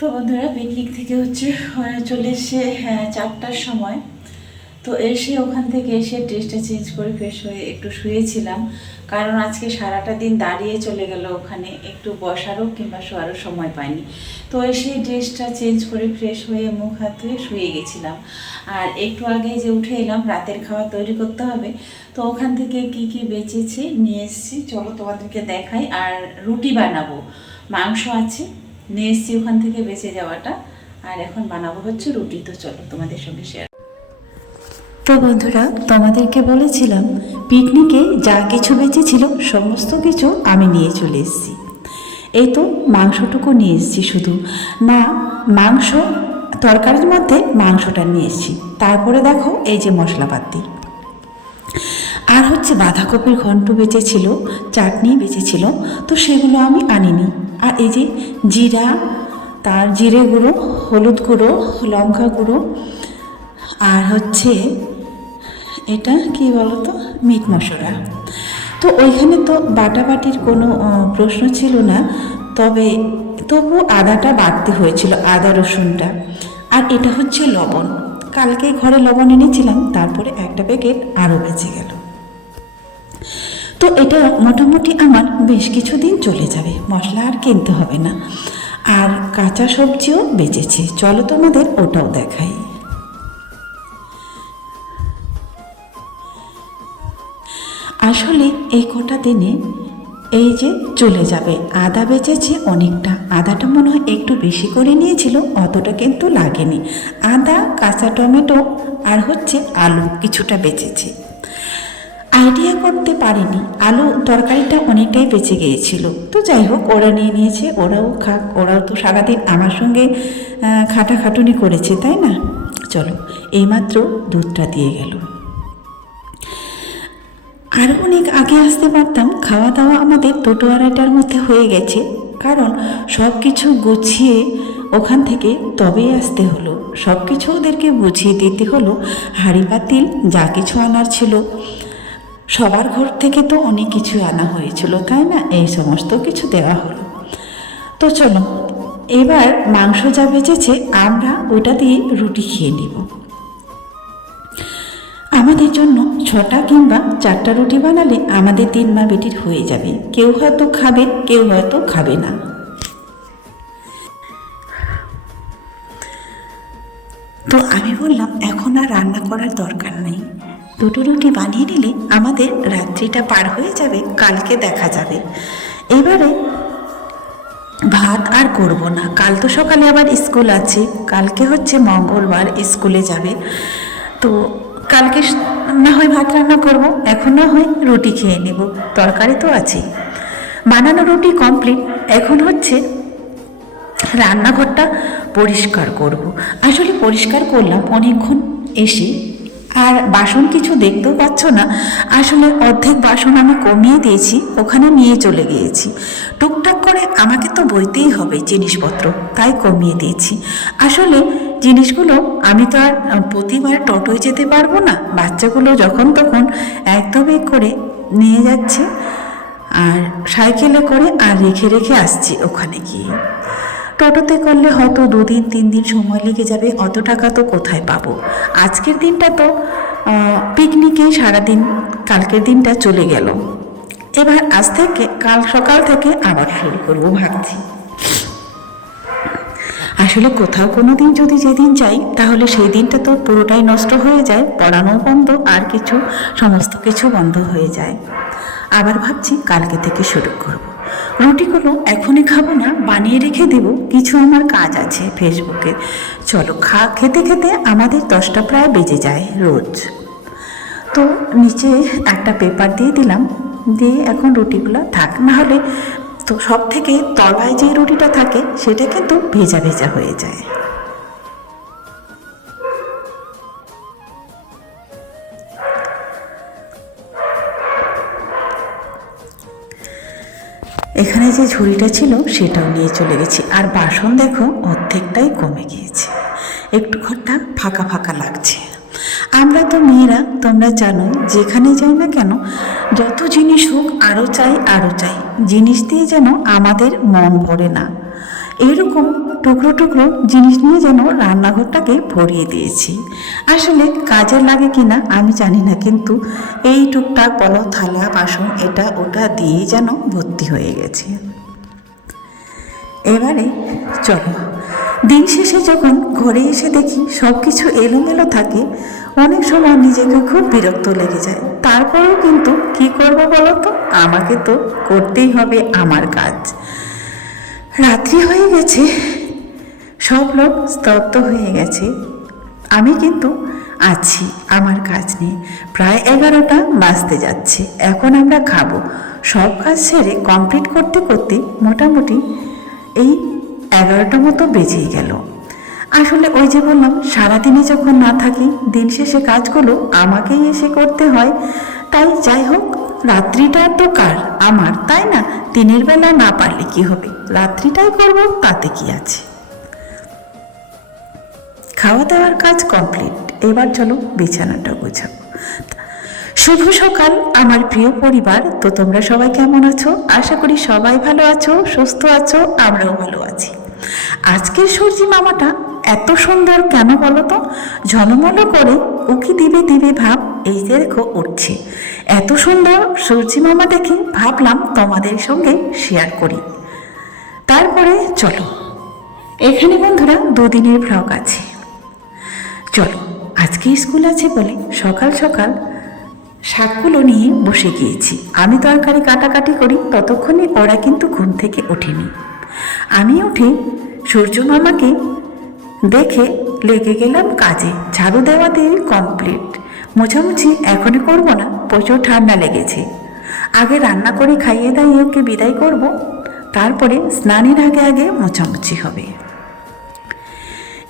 তো বন্ধুরা পিকনিক থেকে হচ্ছে চলে এসে হ্যাঁ, চারটার সময়। তো এসে ওখান থেকে এসে ড্রেসটা চেঞ্জ করে ফ্রেশ হয়ে একটু শুয়েছিলাম। কারণ আজকে সারাটা দিন দাঁড়িয়ে চলে গেল ওখানে একটু বসারও কিংবা শোয়ারও সময় পাইনি। তো এসে ড্রেসটা চেঞ্জ করে ফ্রেশ হয়ে মুখ হাত ধুয়ে শুয়ে গেছিলাম। আর একটু আগে যে উঠে এলাম রাতের খাওয়া তৈরি করতে হবে। তো ওখান থেকে কি কি বেঁচেছি নিয়ে এসেছি চলো তোমাদেরকে দেখাই। আর রুটি বানাবো। মাংস আছে নিয়ে এসেছি ওখান থেকে বেঁচে যাওয়াটা। আর এখন বানাবো হচ্ছে রুটি। তো চলো তোমাদের সঙ্গে শেয়ার তো বন্ধুরা, তোমাদেরকে বলেছিলাম, পিকনিকে যা কিছু বেঁচেছিল, সমস্ত কিছু আমি নিয়ে চলে এসেছি। এই তো মাংসটুকু নিয়ে এসেছি শুধু। না, মাংস, তরকারির মধ্যে মাংসটা নিয়ে এসেছি। তারপরে দেখো এই যে মশলাপাতি। আর হচ্ছে বাঁধাকপির ঘন্ট বেঁচেছিল, চাটনি বেঁচেছিল, তো সেগুলো আমি আনিনি। আর এই যে জিরা, তার জিরে গুঁড়ো, হলুদ গুঁড়ো, লঙ্কা গুঁড়ো, আর হচ্ছে এটা কি বলতো? মিট মশলা। তো ওইখানে তো বাটাবাটির কোনো প্রশ্ন ছিল না, তবে তবু আদাটা বাড়তে হয়েছিল, আদা রসুনটা। আর এটা হচ্ছে লবণ। কালকেই ঘরে লবণ এনেছিলাম, তারপরে একটা প্যাকেট আরও বেঁচে গেল। তো এটা মোটামুটি আমার বেশ কিছুদিন চলে যাবে, মশলা আর কিনতে হবে না। আর কাঁচা সবজিও বেঁচেছে, চলো তোমাদের ওটাও দেখাই। আসলে এই কটা দিনে এই যে চলে যাবে, আদা বেঁচেছে অনেকটা, আদাটা মনে হয় একটু বেশি করে নিয়েছিল, অতটা কিন্তু লাগেনি। আদা, কাঁচা টমেটো আর হচ্ছে আলু কিছুটা বেঁচেছে। আইডিয়া করতে পারিনি। আলু তরকারিটা অনেকটাই বেঁচে গিয়েছিল। তো যাই হোক, ওরা নিয়ে নিয়েছে, ওরাও খাক। ওরাও তো সারাদিন আমার সঙ্গে খাটাখাটুনি করেছে, তাই না? চলো, এইমাত্র দুধটা দিয়ে গেল। আরও অনেক আগে আসতে পারতাম খাওয়া দাওয়া আমাদের দুটো আড়াইটার মধ্যে হয়ে গেছে। কারণ সব কিছু গুছিয়ে ওখান থেকে তবেই আসতে হলো। সব কিছু ওদেরকে বুঝিয়ে দিতে হলো, হাঁড়ি পাতিল যা কিছু আনার ছিল। সবার ঘর থেকে তো অনেক কিছু আনা হয়েছিল, তাই না? এই সমস্ত কিছু দেওয়া হলো। তো চলো, এবার মাংস যা বেঁচেছে আমরা ওটা দিয়ে রুটি খেয়ে নিব। আমাদের জন্য ছটা কিংবা চারটা রুটি বানালে আমাদের তিন মা বেটির হয়ে যাবে। কেউ হয়তো খাবে, কেউ হয়তো খাবে না। তো আমি বললাম, এখন আর রান্না করার দরকার নেই। দুটো রুটি বানিয়ে নিলে আমাদের রাত্রিটা পার হয়ে যাবে, কালকে দেখা যাবে। এবারে ভাত আর করব না। কাল তো সকালে আবার স্কুল আছে। কালকে হচ্ছে মঙ্গলবার স্কুলে যাবে। তো কালকে না হয় ভাত রান্না করব, এখন না হয় রুটি খেয়ে নেব। তরকারি তো আছে বানানো রুটি কমপ্লিট এখন হচ্ছে রান্নাঘরটা পরিষ্কার করব। আসলে পরিষ্কার করলাম, অনেকক্ষণ এসে আর বাসন কিছু দেখতেও পাচ্ছ না। আসলে অর্ধেক বাসন আমি কমিয়ে দিয়েছি, ওখানে নিয়ে চলে গিয়েছি। টুকটাক করে আমাকে তো বইতেই হবে জিনিসপত্র, তাই কমিয়ে দিয়েছি। আসলে জিনিসগুলো আমি তো আর প্রতিবার টোটোয় যেতে পারব না, বাচ্চাগুলো যখন তখন একদমই করে নিয়ে যাচ্ছে, আর সাইকেলে করে আর রেখে রেখে আসছি ওখানে গিয়ে। টোটোতে করলে হয়তো দুদিন তিন দিন সময় লেগে যাবে, অত টাকা তো কোথায় পাবো? আজকের দিনটা তো পিকনিকে সারাদিন, কালকের দিনটা চলে গেল। এবার আজ থেকে, কাল সকাল থেকে আবার শুরু করব ভাবছি। আসলে কোথাও কোনো দিন যদি যেদিন যাই, তাহলে সেই দিনটা তো পুরোটাই নষ্ট হয়ে যায় পড়ানো বন্ধ, আর কিছু, সমস্ত কিছু বন্ধ হয়ে যায়। আবার ভাবছি কালকে থেকে শুরু করব। রুটিগুলো এখনই খাব না, বানিয়ে রেখে দেব। কিছু আমার কাজ আছে ফেসবুকে। চলো খা, খেতে খেতে আমাদের দশটা প্রায় বেজে যায় রোজ। তো নিচে একটা পেপার দিয়ে দিলাম, দিয়ে এখন রুটিগুলো থাক। না হলে তো সব থেকে তলায় যে রুটিটা থাকে, সেটা কিন্তু ভেজা ভেজা হয়ে যায়। এখানে যে ঝুড়িটা ছিল সেটাও নিয়ে চলে গেছি। আর বাসন দেখো অর্ধেকটাই কমে গিয়েছে। একটু ঘরটা ফাঁকা ফাঁকা লাগছে। আমরা তো মেয়েরা, তোমরা জানো, যেখানে যাই না কেন, যত জিনিস হোক আরও চাই আরও চাই। জিনিস দিয়ে যেন আমাদের মন ভরে না। এরকম টুকরো টুকরো জিনিস নিয়ে যেন রান্নাঘরটাকে ভরিয়ে দিয়েছি। আসলে কাজে লাগে কিনা আমি জানি না, কিন্তু এই টুকটাক বলো, থালা, বাসন, এটা, ওটা দিয়েই যেন ভর্তি হয়ে গেছে। এবারে চলো। দিন শেষে যখন ঘরে এসে দেখি সব কিছু এলোমেলো থাকে, অনেক সময় নিজেকে খুব বিরক্ত লেগে যায়। তারপরেও কিন্তু কি করব বলো তো আমাকে তো করতেই হবে আমার কাজ। রাত্রি হয়ে গেছে। সব লোক স্তব্ধ হয়ে গেছে। আমি কিন্তু আছি, আমার কাজ নিয়ে প্রায় এগারোটা বাজতে যাচ্ছে, এখন আমরা খাব। সব কাজ সেরে কমপ্লিট করতে করতে মোটামুটি এই এগারোটা মতো বেজেই গেল। আসলে ওই যে বললাম, সারাদিনে যখন না থাকি, দিন শেষে কাজগুলো আমাকেই এসে করতে হয়। তাই যাই হোক, রাত্রিটা তো কার? আমার, তাই না? দিনের বেলা না পারলে কি হবে? রাত্রিটাই করব, তাতে কি আছে? খাওয়া দাওয়ার কাজ কমপ্লিট এবার চলো বিছানাটা গোছাবো শুভ সকাল, আমার প্রিয় পরিবার। তো তোমরা সবাই কেমন আছো? আশা করি সবাই ভালো আছো, সুস্থ আছো, আমরাও ভালো আছি। আজকের সূর্যি মামাটা এত সুন্দর কেন বলো তো? ঝলমলো করে উকি দিবে দিবে ভাব, এই যে দেখো উঠছে। এত সুন্দর সূর্যি মামা দেখে ভাবলাম তোমাদের সঙ্গে শেয়ার করি। তারপরে চলো। এখানে বন্ধুরা দুদিনের ভ্লগ আছে। চলো। আজকে স্কুল আছে বলে সকাল সকাল শাকগুলো নিয়ে বসে গিয়েছি। আমি তরকারি কাটাকাটি করি, ততক্ষণে ওরা কিন্তু ঘুম থেকে ওঠেনি। আমি উঠে সূর্য মামাকে দেখে লেগে গেলাম কাজে। ঝাড়ু দেওয়া দেওয়াতে কমপ্লিট মোছামুছি এখনই করব না, প্রচুর ঠান্ডা লেগেছে। আগে রান্না করে খাইয়ে দাইয়ে ওকে বিদায় করব, তারপরে স্নানের আগে আগে মোছামুছি হবে।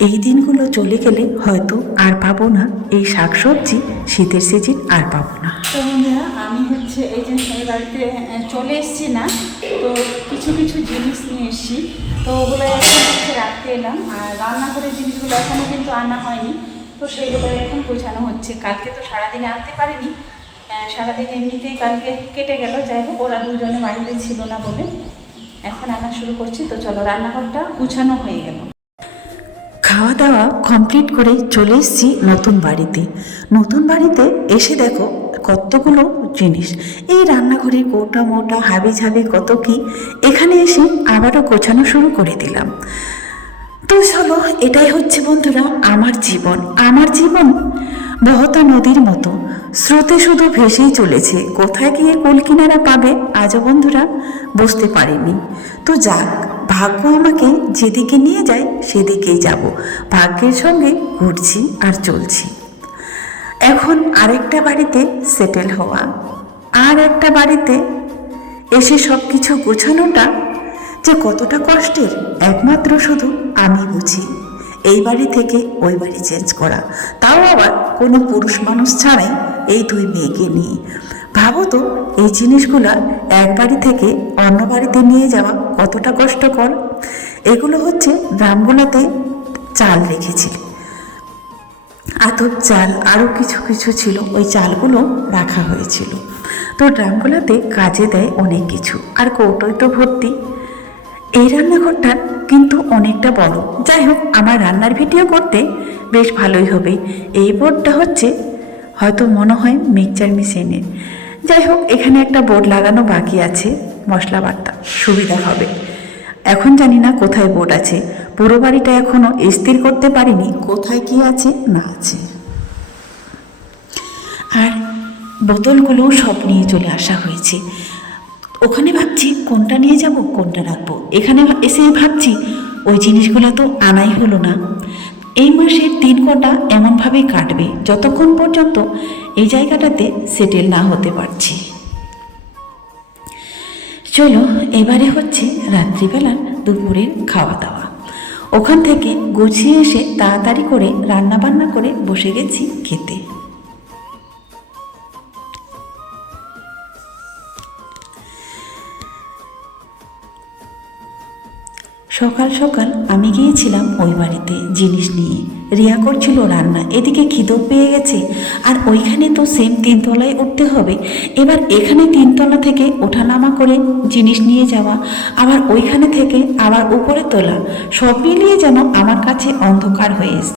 এই দিনগুলো চলে গেলে হয়তো আর পাবো না। এই শাকসবজি শীতের সিজন আর পাবো না। তো বন্ধুরা, আমি হচ্ছে এই যে বাড়িতে চলে এসেছি না, তো কিছু কিছু জিনিস নিয়ে এসেছি। তো ওগুলো এখন হচ্ছে রাখতে এলাম, আর রান্নাঘরের জিনিসগুলো এখনও কিন্তু আনা হয়নি। তো সেইগুলো এখন গোছানো হচ্ছে। কালকে তো সারাদিনে আনতে পারিনি। সারাদিন এমনিতেই কালকে কেটে গেল। যাই হোক, ওরা দুজনে বাড়িতে ছিল না বলে এখন আনা শুরু করছি। তো চলো, রান্নাঘরটা গুছানো হয়ে গেল। খাওয়া দাওয়া কমপ্লিট করে চলে এসেছি নতুন বাড়িতে। নতুন বাড়িতে এসে দেখো কতগুলো জিনিস। এই রান্নাঘরে কোটা মোটা হাবি ঝাবি কত কি, এখানে এসে আবারও গোছানো শুরু করে দিলাম। তো চলো, এটাই হচ্ছে বন্ধুরা আমার জীবন। আমার জীবন বহতা নদীর মতো। স্রোতে শুধু ভেসেই চলেছে। কোথায় গিয়ে কোল কিনারা পাবে, আজও বন্ধুরা বুঝতে পারিনি। তো যাক ভাগ্য আমাকে যেদিকে নিয়ে যায়, সেদিকেই যাব। ভাগ্যের সঙ্গে ঘুরছি আর চলছি। এখন আরেকটা বাড়িতে সেটেল হওয়া, আর একটা বাড়িতে এসে সব কিছু গোছানোটা যে কতটা কষ্টের, একমাত্র শুধু আমি বুঝি। এই বাড়ি থেকে ওই বাড়ি চেঞ্জ করা। তাও আবার কোনো পুরুষ মানুষ ছাড়াই এই দুই মেয়েকে নিয়ে। ভাবো তো, এই জিনিসগুলো এক বাড়ি থেকে অন্য বাড়িতে নিয়ে যাওয়া কতটা কষ্টকর? এগুলো হচ্ছে ড্রামগুলোতে চাল রেখেছিল আতপ চাল আরও কিছু কিছু ছিল, ওই চালগুলো রাখা হয়েছিল। তো ড্রামগুলোতে কাজে দেয় অনেক কিছু, আর কৌটোয় তো ভর্তি। এই রান্নাঘরটা কিন্তু অনেকটা বড়। যাই হোক, আমার রান্নার ভিডিও করতে বেশ ভালোই হবে। এই বোর্ডটা হচ্ছে, হয়তো মনে হয় মিক্সচার মেশিনের। যাই হোক, এখানে একটা বোর্ড লাগানো বাকি আছে, মশলা বাটটা সুবিধা হবে। এখন জানি না কোথায় বোর্ড আছে। পুরো বাড়িটা এখনও স্থির করতে পারিনি, কোথায় কি আছে না আছে। আর বোতলগুলো সব নিয়ে চলে আসা হয়েছে। ওখানে ভাবছি কোনটা নিয়ে যাব, কোনটা রাখব। এখানে এসে ভাবছি ওই জিনিসগুলো তো আনাই হলো না। এই মাসের তিন কটা এমনভাবেই কাটবে, যতক্ষণ পর্যন্ত এই জায়গাটাতে সেটেল না হতে পারছি। চলো, এবারে হচ্ছে রাত্রিবেলার দুপুরের খাওয়া দাওয়া ওখান থেকে গুছিয়ে এসে তাড়াতাড়ি করে রান্না বান্না করে বসে গেছি খেতে। সকাল সকাল আমি গিয়েছিলাম ওই বাড়িতে জিনিস নিয়ে। রিয়া করছিল রান্না, এদিকে খিদো পেয়ে গেছে। আর ওইখানে তো সেম তিনতলায় উঠতে হবে। এবার এখানে তিনতলা থেকে ওঠানামা করে জিনিস নিয়ে যাওয়া, আবার ওইখানে থেকে আবার উপরে তোলা, সব মিলিয়ে যেন আমার কাছে অন্ধকার হয়ে